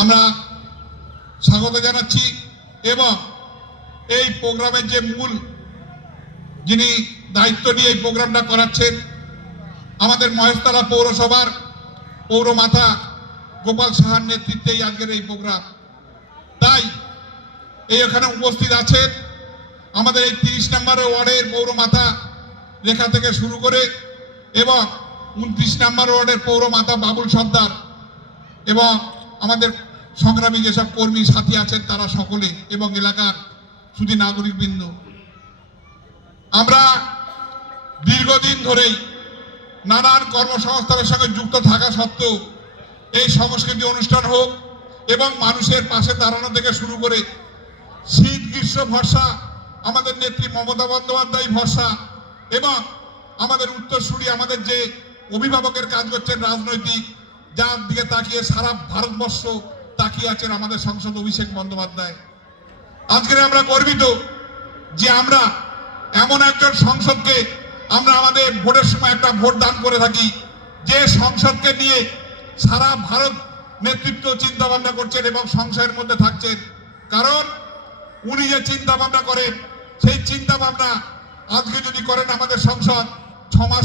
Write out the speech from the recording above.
আমরা স্বাগত জানাচ্ছি এবং এই প্রোগ্রামের যে মূল যিনি দায়িত্ব নিয়ে এই প্রোগ্রামটা করাচ্ছেন আমাদের মহেশতলা পৌরসভার পৌরমাতা গোপাল সাহার নেতৃত্বেই আজকের এই প্রোগ্রাম। তাই এই এখানে উপস্থিত আছেন আমাদের এই 30 নম্বর ওয়ার্ডের পৌরমাতা রেখা থেকে শুরু করে এবং 29 নম্বর ওয়ার্ডের পৌরমাতা বাবুল সর্দার এবং আমাদের সংগ্রামী যেসব কর্মী সাথী আছেন তারা সকলে এবং এলাকার শুধু নাগরিকবৃন্দ। আমরা দীর্ঘদিন ধরেই নানান কর্মসংস্থানের সঙ্গে যুক্ত থাকা সত্ত্বেও এই সংস্কৃতি অনুষ্ঠান হোক এবং মানুষের পাশে দাঁড়ানো থেকে শুরু করে শীত গ্রীষ্ম ভরসা আমাদের নেত্রী মমতা বন্দ্যোপাধ্যায় ভরসা এবং আমাদের উত্তরসূরি আমাদের যে অভিভাবকের কাজ করছেন রাজনৈতিক, যার দিকে তাকিয়ে সারা ভারতবর্ষ তাকিয়ে আছেন আমাদের সাংসদ অভিষেক বন্দ্যোপাধ্যায়। আজকে আমরা গর্বিত যে আমরা এমন একজন সংসদকে আমরা আমাদের ভোটের সময় একটা ভোট দান করে থাকি, যে সংসদকে নিয়ে সারা ভারত নেতৃত্ব চিন্তা ভাবনা করছেন এবং সংশয়ের মধ্যে থাকছেন। কারণ উনি যে চিন্তা ভাবনা করেন সেই চিন্তা ভাবনা আজকে যদি করেন আমাদের সংসদ 6 মাস